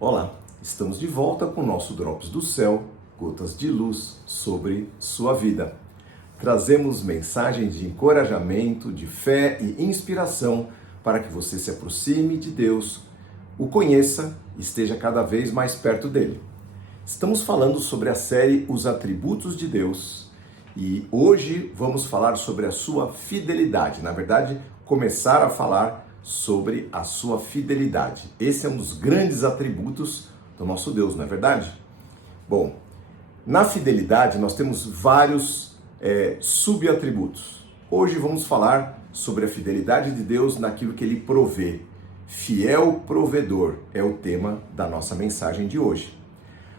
Olá, estamos de volta com o nosso Drops do Céu, gotas de luz sobre sua vida. Trazemos mensagens de encorajamento, de fé e inspiração para que você se aproxime de Deus, o conheça e esteja cada vez mais perto dele. Estamos falando sobre a série Os Atributos de Deus e hoje vamos falar sobre a sua fidelidade. Na verdade, começar a falar sobre a sua fidelidade. Esse é um dos grandes atributos do nosso Deus, não é verdade? Bom, na fidelidade nós temos vários subatributos. Hoje vamos falar sobre a fidelidade de Deus naquilo que Ele provê. Fiel provedor é o tema da nossa mensagem de hoje.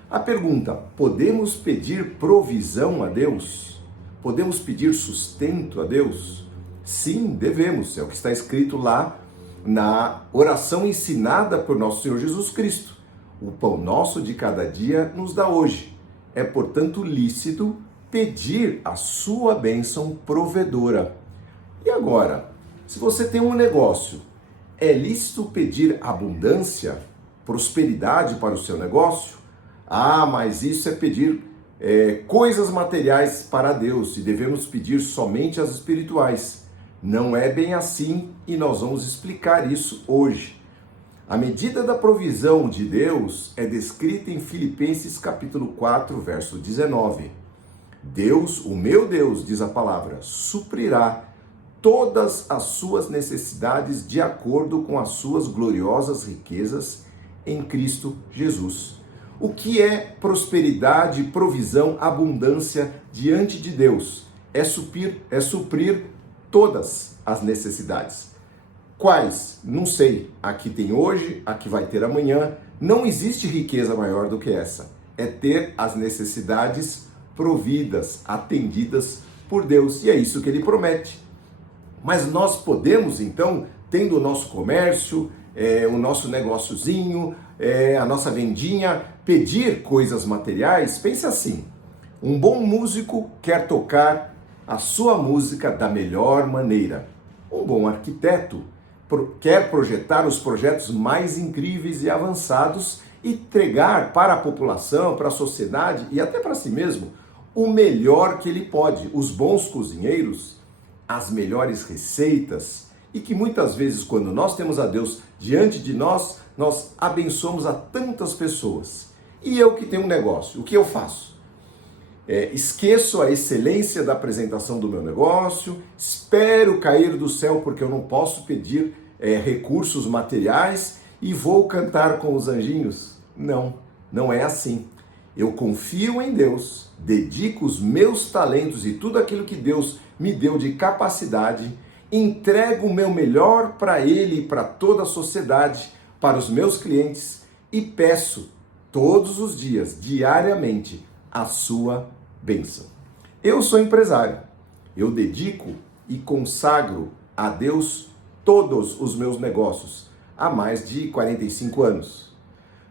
A pergunta: podemos pedir provisão a Deus? Podemos pedir sustento a Deus? Sim, devemos. É o que está escrito lá na oração ensinada por nosso Senhor Jesus Cristo. O pão nosso de cada dia nos dá hoje. É, portanto, lícito pedir a sua bênção provedora. E agora, se você tem um negócio, é lícito pedir abundância, prosperidade para o seu negócio? Ah, mas isso é pedir coisas materiais para Deus e devemos pedir somente as espirituais. Não é bem assim e nós vamos explicar isso hoje. A medida da provisão de Deus é descrita em Filipenses capítulo 4, verso 19. Deus, o meu Deus, diz a palavra, suprirá todas as suas necessidades de acordo com as suas gloriosas riquezas em Cristo Jesus. O que é prosperidade, provisão, abundância diante de Deus? É suprir todas as necessidades. Quais? Não sei. Aqui tem hoje, aqui vai ter amanhã. Não existe riqueza maior do que essa. É ter as necessidades providas, atendidas por Deus. E é isso que Ele promete. Mas nós podemos, então, tendo o nosso comércio, o nosso negóciozinho, a nossa vendinha, pedir coisas materiais? Pense assim: um bom músico quer tocar a sua música da melhor maneira. Um bom arquiteto quer projetar os projetos mais incríveis e avançados e entregar para a população, para a sociedade e até para si mesmo o melhor que ele pode. Os bons cozinheiros, as melhores receitas, e que muitas vezes, quando nós temos a Deus diante de nós, nós abençoamos a tantas pessoas. E eu que tenho um negócio, o que eu faço? Esqueço a excelência da apresentação do meu negócio, espero cair do céu porque eu não posso pedir recursos materiais e vou cantar com os anjinhos? Não, não é assim. Eu confio em Deus, dedico os meus talentos e tudo aquilo que Deus me deu de capacidade, entrego o meu melhor para Ele e para toda a sociedade, para os meus clientes e peço todos os dias, diariamente, a sua bênção. Eu sou empresário, eu dedico e consagro a Deus todos os meus negócios há mais de 45 anos.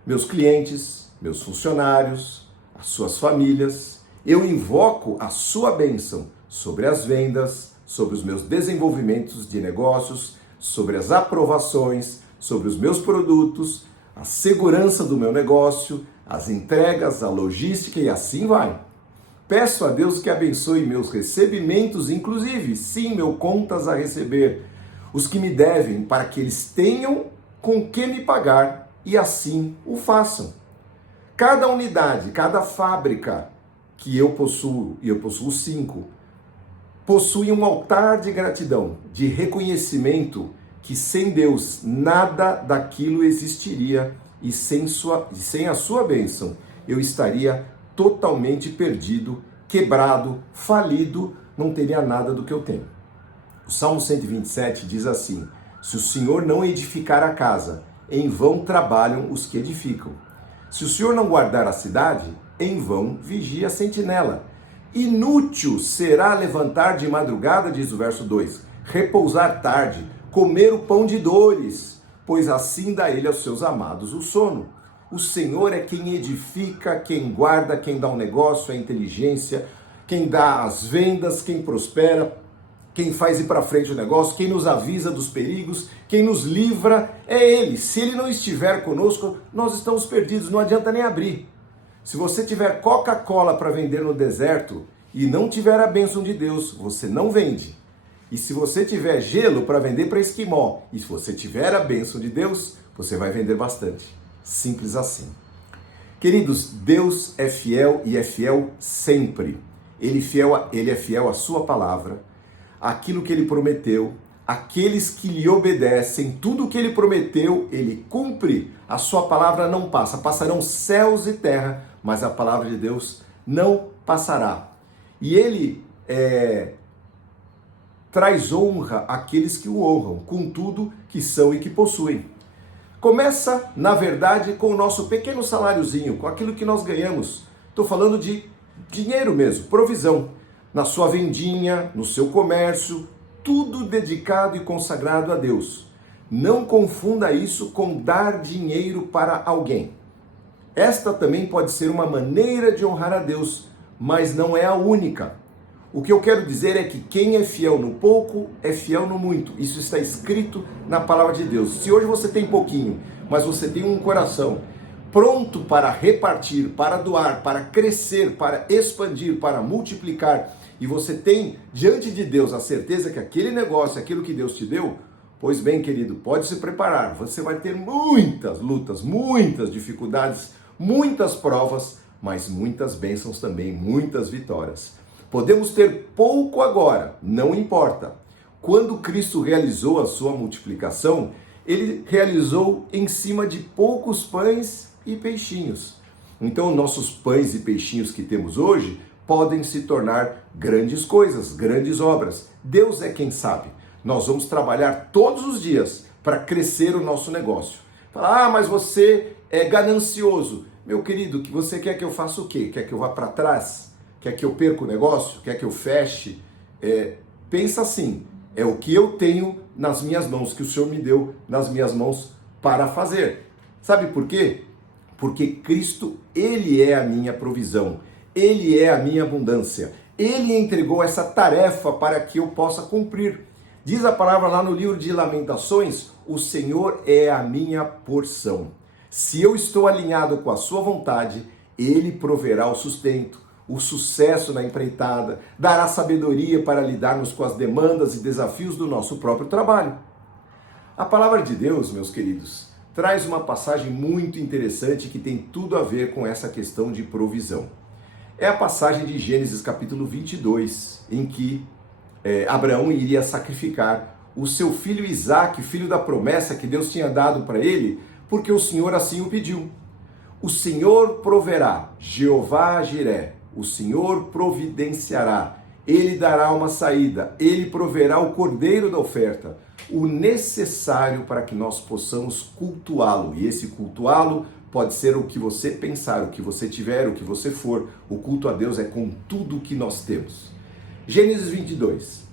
Meus clientes, meus funcionários, as suas famílias, eu invoco a sua bênção sobre as vendas, sobre os meus desenvolvimentos de negócios, sobre as aprovações, sobre os meus produtos, a segurança do meu negócio, as entregas, a logística e assim vai. Peço a Deus que abençoe meus recebimentos, inclusive, sim, meu contas a receber, os que me devem, para que eles tenham com que me pagar e assim o façam. Cada unidade, cada fábrica que eu possuo, e eu possuo 5, possui um altar de gratidão, de reconhecimento que sem Deus nada daquilo existiria e sem a sua bênção eu estaria totalmente perdido, quebrado, falido, não teria nada do que eu tenho. O Salmo 127 diz assim: se o Senhor não edificar a casa, em vão trabalham os que edificam. Se o Senhor não guardar a cidade, em vão vigia a sentinela. Inútil será levantar de madrugada, diz o verso 2, repousar tarde, comer o pão de dores, pois assim dá ele aos seus amados o sono. O Senhor é quem edifica, quem guarda, quem dá um negócio, a inteligência, quem dá as vendas, quem prospera. Quem faz ir para frente o negócio, quem nos avisa dos perigos, quem nos livra é Ele. Se Ele não estiver conosco, nós estamos perdidos, não adianta nem abrir. Se você tiver Coca-Cola para vender no deserto e não tiver a bênção de Deus, você não vende. E se você tiver gelo para vender para esquimó, e se você tiver a bênção de Deus, você vai vender bastante. Simples assim. Queridos, Deus é fiel e é fiel sempre. Ele é fiel à sua palavra, aquilo que Ele prometeu. Aqueles que lhe obedecem, tudo o que Ele prometeu, Ele cumpre. A sua palavra não passa. Passarão céus e terra, mas a palavra de Deus não passará. E Ele traz honra àqueles que o honram, com tudo que são e que possuem. Começa, na verdade, com o nosso pequeno saláriozinho, com aquilo que nós ganhamos. Estou falando de dinheiro mesmo, provisão. Na sua vendinha, no seu comércio, tudo dedicado e consagrado a Deus. Não confunda isso com dar dinheiro para alguém. Esta também pode ser uma maneira de honrar a Deus, mas não é a única. O que eu quero dizer é que quem é fiel no pouco é fiel no muito. Isso está escrito na palavra de Deus. Se hoje você tem pouquinho, mas você tem um coração pronto para repartir, para doar, para crescer, para expandir, para multiplicar, e você tem diante de Deus a certeza que aquele negócio, aquilo que Deus te deu, pois bem, querido, pode se preparar. Você vai ter muitas lutas, muitas dificuldades, muitas provas, mas muitas bênçãos também, muitas vitórias. Podemos ter pouco agora, não importa. Quando Cristo realizou a sua multiplicação, Ele realizou em cima de poucos pães e peixinhos. Então, nossos pães e peixinhos que temos hoje podem se tornar grandes coisas, grandes obras. Deus é quem sabe. Nós vamos trabalhar todos os dias para crescer o nosso negócio. Fala, mas você é ganancioso. Meu querido, que você quer que eu faça o quê? Quer que eu vá para trás? Quer que eu perca o negócio? Quer que eu feche? Pensa assim, é o que eu tenho nas minhas mãos, que o Senhor me deu nas minhas mãos para fazer. Sabe por quê? Porque Cristo, Ele é a minha provisão, Ele é a minha abundância. Ele entregou essa tarefa para que eu possa cumprir. Diz a palavra lá no livro de Lamentações, o Senhor é a minha porção. Se eu estou alinhado com a sua vontade, Ele proverá o sustento, o sucesso na empreitada, dará sabedoria para lidarmos com as demandas e desafios do nosso próprio trabalho. A palavra de Deus, meus queridos, traz uma passagem muito interessante que tem tudo a ver com essa questão de provisão. É a passagem de Gênesis capítulo 22, em que Abraão iria sacrificar o seu filho Isaque, filho da promessa que Deus tinha dado para ele, porque o Senhor assim o pediu. O Senhor proverá, Jeová Jiré, o Senhor providenciará, Ele dará uma saída, Ele proverá o cordeiro da oferta, o necessário para que nós possamos cultuá-lo. E esse cultuá-lo pode ser o que você pensar, o que você tiver, o que você for. O culto a Deus é com tudo que nós temos. Gênesis 22,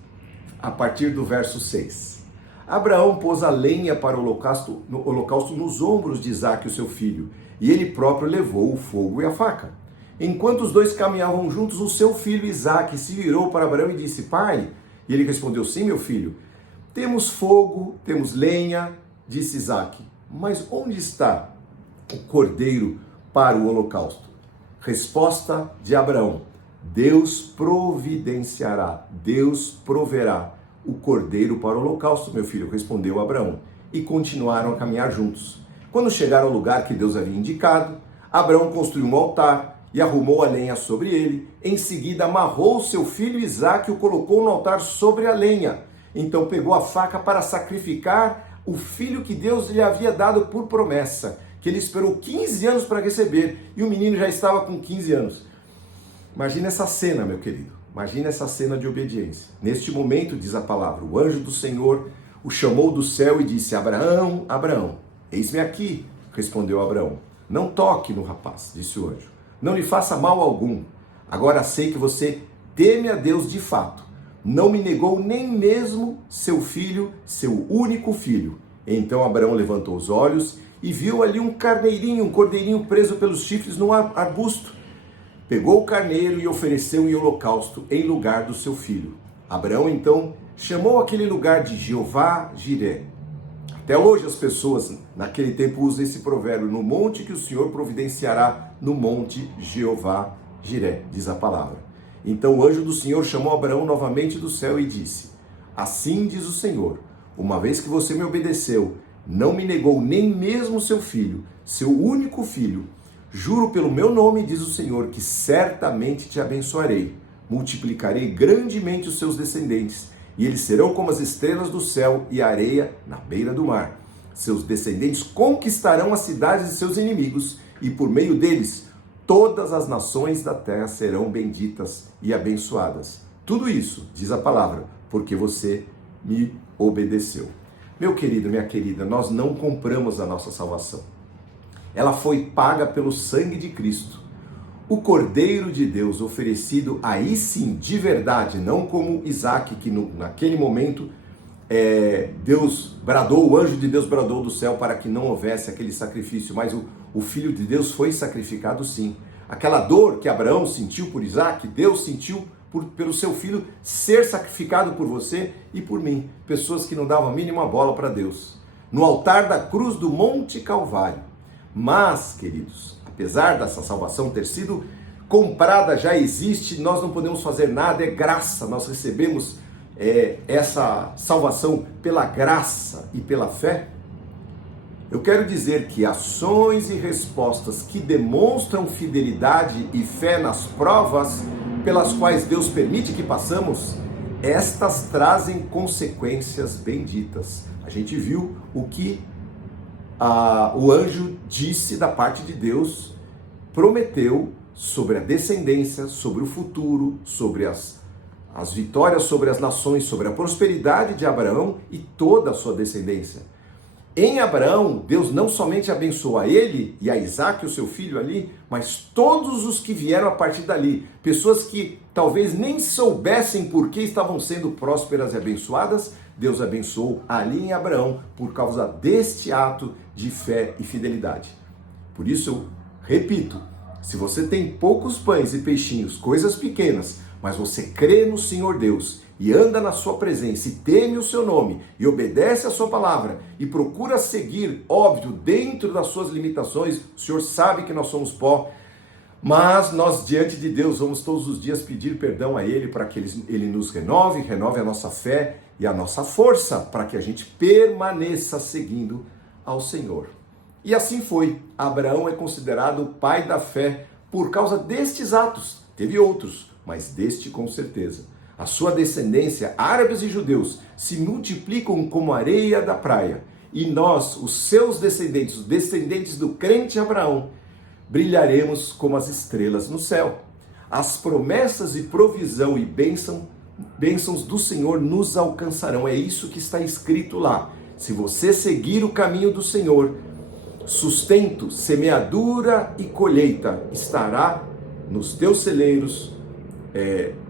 a partir do verso 6. Abraão pôs a lenha para o holocausto nos ombros de Isaque, o seu filho, e ele próprio levou o fogo e a faca. Enquanto os dois caminhavam juntos, o seu filho Isaque se virou para Abraão e disse, pai, e ele respondeu, sim, meu filho, temos fogo, temos lenha, disse Isaque, mas onde está o cordeiro para o holocausto? Resposta de Abraão, Deus providenciará, Deus proverá o cordeiro para o holocausto, meu filho, respondeu Abraão, e continuaram a caminhar juntos. Quando chegaram ao lugar que Deus havia indicado, Abraão construiu um altar e arrumou a lenha sobre ele. Em seguida, amarrou seu filho Isaque e o colocou no altar sobre a lenha. Então pegou a faca para sacrificar o filho que Deus lhe havia dado por promessa, que ele esperou 15 anos para receber, e o menino já estava com 15 anos. Imagina essa cena, meu querido. Imagina essa cena de obediência. Neste momento, diz a palavra, o anjo do Senhor o chamou do céu e disse, Abraão, Abraão, eis-me aqui, respondeu Abraão. Não toque no rapaz, disse o anjo. Não lhe faça mal algum. Agora sei que você teme a Deus de fato. Não me negou nem mesmo seu filho, seu único filho. Então Abraão levantou os olhos e viu ali um cordeirinho preso pelos chifres num arbusto. Pegou o carneiro e ofereceu em holocausto em lugar do seu filho. Abraão então chamou aquele lugar de Jeová Jiré. Até hoje as pessoas naquele tempo usam esse provérbio: no monte que o Senhor providenciará, no monte Jeová Jiré, diz a palavra. Então o anjo do Senhor chamou Abraão novamente do céu e disse: assim diz o Senhor, uma vez que você me obedeceu, não me negou nem mesmo seu filho, seu único filho, juro pelo meu nome, diz o Senhor, que certamente te abençoarei, multiplicarei grandemente os seus descendentes, e eles serão como as estrelas do céu e a areia na beira do mar. Seus descendentes conquistarão as cidades de seus inimigos, e por meio deles todas as nações da terra serão benditas e abençoadas. Tudo isso, diz a palavra, porque você me obedeceu. Meu querido, minha querida, nós não compramos a nossa salvação. Ela foi paga pelo sangue de Cristo. O Cordeiro de Deus oferecido aí sim, de verdade, não como Isaac, que naquele momento Deus bradou, o anjo de Deus bradou do céu para que não houvesse aquele sacrifício, mas o Filho de Deus foi sacrificado sim. Aquela dor que Abraão sentiu por Isaac, Deus sentiu pelo seu filho ser sacrificado por você e por mim, pessoas que não davam a mínima bola para Deus, no altar da cruz do Monte Calvário. Mas, queridos, apesar dessa salvação ter sido comprada, já existe, nós não podemos fazer nada, é graça, nós recebemos essa salvação pela graça e pela fé. Eu quero dizer que ações e respostas que demonstram fidelidade e fé nas provas pelas quais Deus permite que passamos, estas trazem consequências benditas. A gente viu o que o anjo disse da parte de Deus, prometeu sobre a descendência, sobre o futuro, sobre as vitórias sobre as nações, sobre a prosperidade de Abraão e toda a sua descendência. Em Abraão, Deus não somente abençoou a ele e a Isaac, o seu filho ali, mas todos os que vieram a partir dali. Pessoas que talvez nem soubessem por que estavam sendo prósperas e abençoadas, Deus abençoou ali em Abraão por causa deste ato de fé e fidelidade. Por isso eu repito, se você tem poucos pães e peixinhos, coisas pequenas, mas você crê no Senhor Deus e anda na sua presença e teme o seu nome e obedece a sua palavra e procura seguir, óbvio, dentro das suas limitações, o Senhor sabe que nós somos pó, mas nós diante de Deus vamos todos os dias pedir perdão a Ele para que Ele nos renove a nossa fé e a nossa força para que a gente permaneça seguindo ao Senhor. E assim foi, Abraão é considerado o pai da fé por causa destes atos, teve outros, mas deste com certeza. A sua descendência, árabes e judeus, se multiplicam como areia da praia. E nós, os seus descendentes, os descendentes do crente Abraão, brilharemos como as estrelas no céu. As promessas de provisão e bênçãos do Senhor nos alcançarão. É isso que está escrito lá. Se você seguir o caminho do Senhor, sustento, semeadura e colheita estará nos teus celeiros,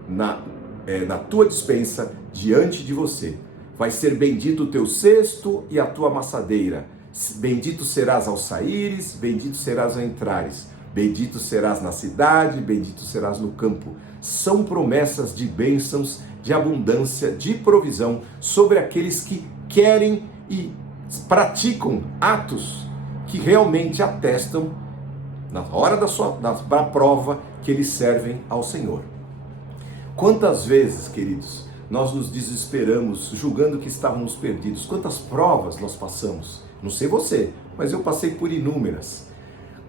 na tua despensa, diante de você. Vai ser bendito o teu cesto e a tua amassadeira. Bendito serás ao saíres, bendito serás ao entrares. Bendito serás na cidade, bendito serás no campo. São promessas de bênçãos, de abundância, de provisão sobre aqueles que querem e praticam atos que realmente atestam, na hora da prova, que eles servem ao Senhor. Quantas vezes, queridos, nós nos desesperamos julgando que estávamos perdidos? Quantas provas nós passamos? Não sei você, mas eu passei por inúmeras.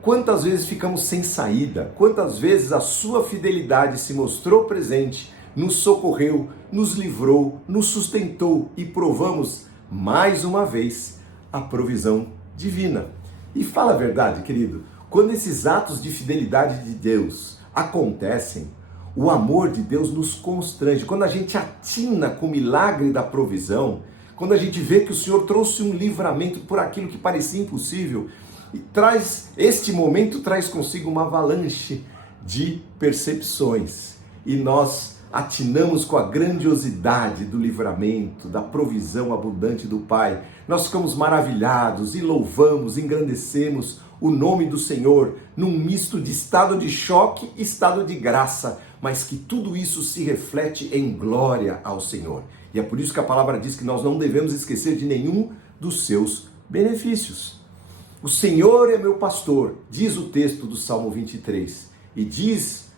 Quantas vezes ficamos sem saída? Quantas vezes a sua fidelidade se mostrou presente, nos socorreu, nos livrou, nos sustentou e provamos mais uma vez a provisão divina. E fala a verdade, querido, quando esses atos de fidelidade de Deus acontecem, o amor de Deus nos constrange. Quando a gente atina com o milagre da provisão, quando a gente vê que o Senhor trouxe um livramento por aquilo que parecia impossível, e este momento traz consigo uma avalanche de percepções. E nós atinamos com a grandiosidade do livramento, da provisão abundante do Pai. Nós ficamos maravilhados e louvamos, engrandecemos o nome do Senhor num misto de estado de choque e estado de graça, mas que tudo isso se reflete em glória ao Senhor. E é por isso que a palavra diz que nós não devemos esquecer de nenhum dos seus benefícios. O Senhor é meu pastor, diz o texto do Salmo 23. E diz,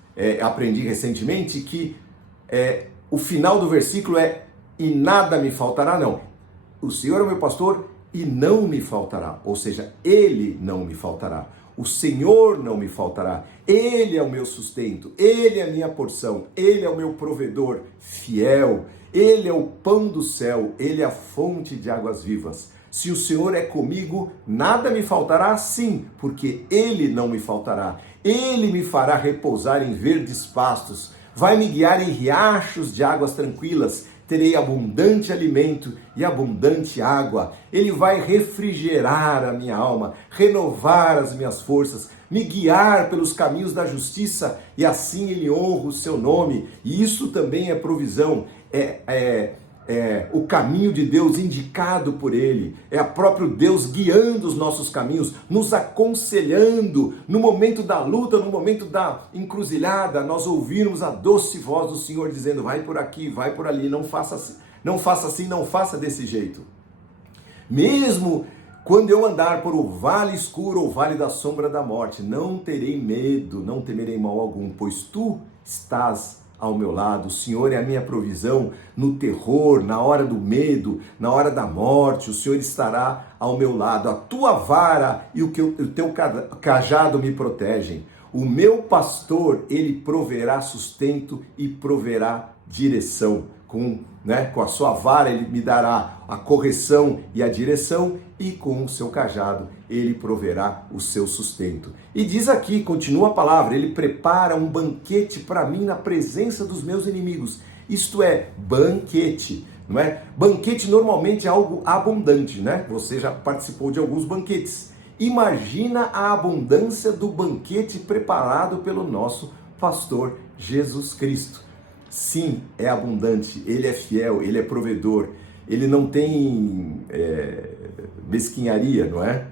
aprendi recentemente, que o final do versículo é: e nada me faltará, não. O Senhor é meu pastor e não me faltará. Ou seja, Ele não me faltará. O Senhor não me faltará. Ele é o meu sustento. Ele é a minha porção. Ele é o meu provedor fiel. Ele é o pão do céu. Ele é a fonte de águas vivas. Se o Senhor é comigo, nada me faltará, sim, porque Ele não me faltará. Ele me fará repousar em verdes pastos. Vai me guiar em riachos de águas tranquilas. Terei abundante alimento e abundante água. Ele vai refrigerar a minha alma, renovar as minhas forças, me guiar pelos caminhos da justiça, e assim Ele honra o seu nome. E isso também é provisão, o caminho de Deus indicado por Ele, é o próprio Deus guiando os nossos caminhos, nos aconselhando no momento da luta, no momento da encruzilhada, nós ouvirmos a doce voz do Senhor dizendo: vai por aqui, vai por ali, não faça assim, não faça assim, não faça desse jeito. Mesmo quando eu andar por o vale escuro ou vale da sombra da morte, não terei medo, não temerei mal algum, pois Tu estás ao meu lado. O Senhor é a minha provisão no terror, na hora do medo, na hora da morte. O Senhor estará ao meu lado. A Tua vara e o Teu cajado me protegem. O meu pastor, Ele proverá sustento e proverá direção. Com a sua vara Ele me dará a correção e a direção, e com o seu cajado Ele proverá o seu sustento. E diz aqui, continua a palavra: Ele prepara um banquete para mim na presença dos meus inimigos. Isto é, banquete, não é? Banquete normalmente é algo abundante, né? Você já participou de alguns banquetes. Imagina a abundância do banquete preparado pelo nosso pastor Jesus Cristo. Sim, é abundante, Ele é fiel, Ele é provedor, Ele não tem mesquinharia, não é?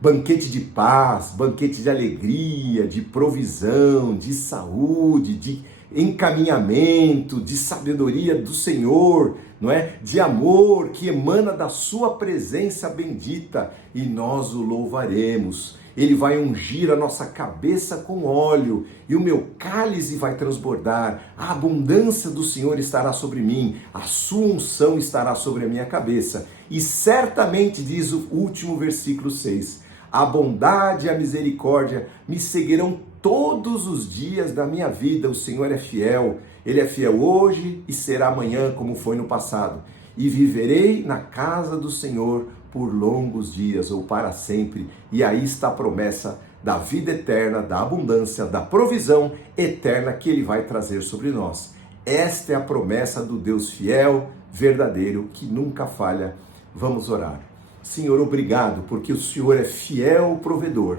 Banquete de paz, banquete de alegria, de provisão, de saúde, de encaminhamento, de sabedoria do Senhor, não é? De amor que emana da sua presença bendita, e nós o louvaremos. Ele vai ungir a nossa cabeça com óleo, e o meu cálice vai transbordar. A abundância do Senhor estará sobre mim, a sua unção estará sobre a minha cabeça. E certamente, diz o último versículo 6, a bondade e a misericórdia me seguirão todos os dias da minha vida. O Senhor é fiel, Ele é fiel hoje e será amanhã como foi no passado. E viverei na casa do Senhor por longos dias ou para sempre. E aí está a promessa da vida eterna, da abundância, da provisão eterna que Ele vai trazer sobre nós. Esta é a promessa do Deus fiel, verdadeiro, que nunca falha. Vamos orar. Senhor, obrigado, porque o Senhor é fiel provedor.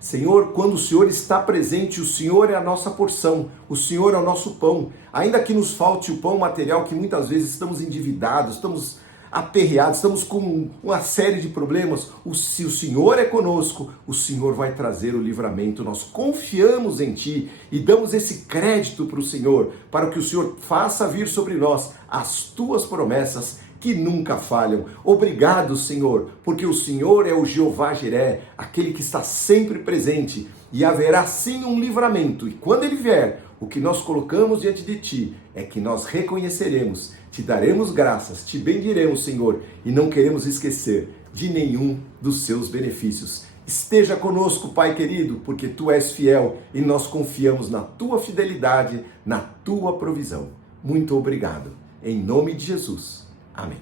Senhor, quando o Senhor está presente, o Senhor é a nossa porção, o Senhor é o nosso pão. Ainda que nos falte o pão material, que muitas vezes estamos endividados, estamos aperreados, estamos com uma série de problemas, se o Senhor é conosco, o Senhor vai trazer o livramento. Nós confiamos em Ti e damos esse crédito para o Senhor, para que o Senhor faça vir sobre nós as Tuas promessas que nunca falham. Obrigado, Senhor, porque o Senhor é o Jeová Jiré, aquele que está sempre presente, e haverá sim um livramento. E quando Ele vier, o que nós colocamos diante de Ti é que nós reconheceremos, Te daremos graças, Te bendiremos, Senhor, e não queremos esquecer de nenhum dos Seus benefícios. Esteja conosco, Pai querido, porque Tu és fiel e nós confiamos na Tua fidelidade, na Tua provisão. Muito obrigado. Em nome de Jesus. Amém.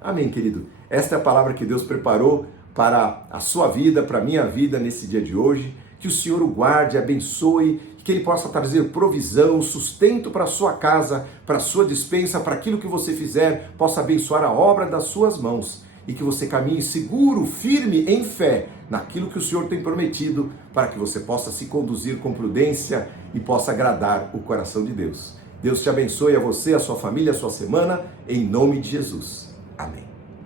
Amém, querido. Esta é a palavra que Deus preparou para a sua vida, para a minha vida nesse dia de hoje. Que o Senhor o guarde, abençoe, que Ele possa trazer provisão, sustento para a sua casa, para a sua despensa, para aquilo que você fizer, possa abençoar a obra das suas mãos, e que você caminhe seguro, firme, em fé, naquilo que o Senhor tem prometido, para que você possa se conduzir com prudência e possa agradar o coração de Deus. Deus te abençoe a você, a sua família, a sua semana, em nome de Jesus. Amém.